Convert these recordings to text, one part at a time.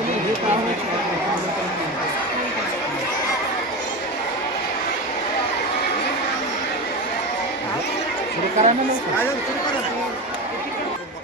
quando vê é o carro vai te Suruh karana lu. Ayo, suruh karana.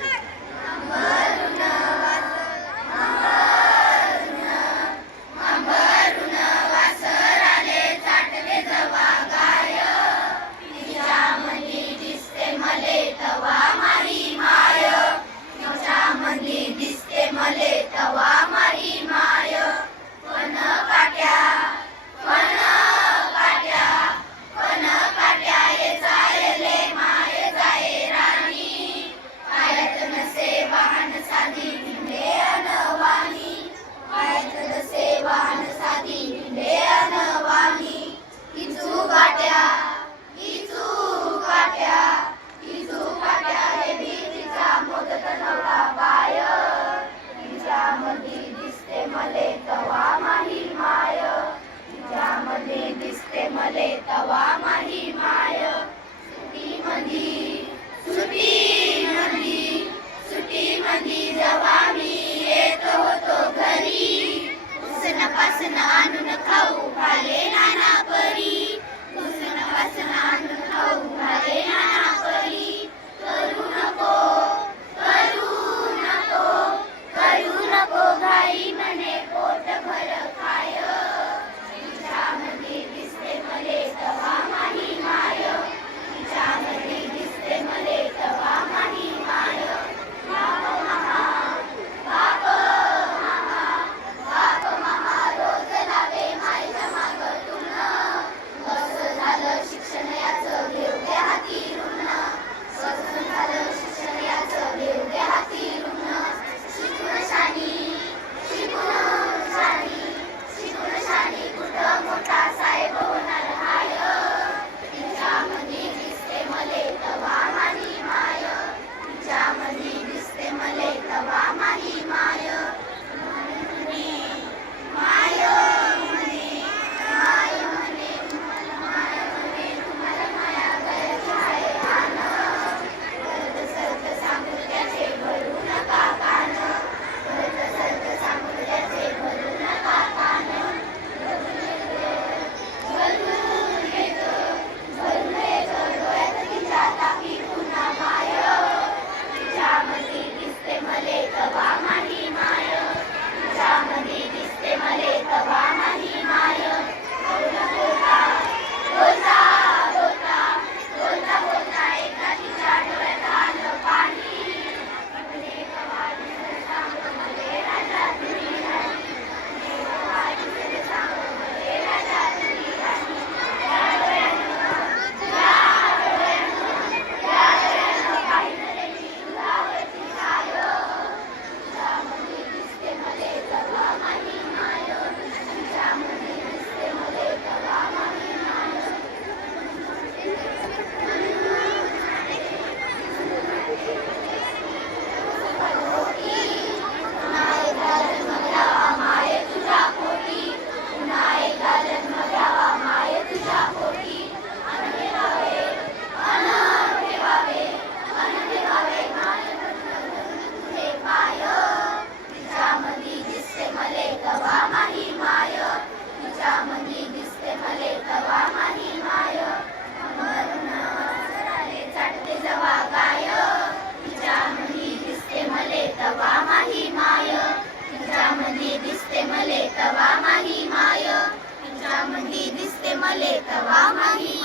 तवा माही माय. तुझ्या मंदी दिसते मले तवा माही.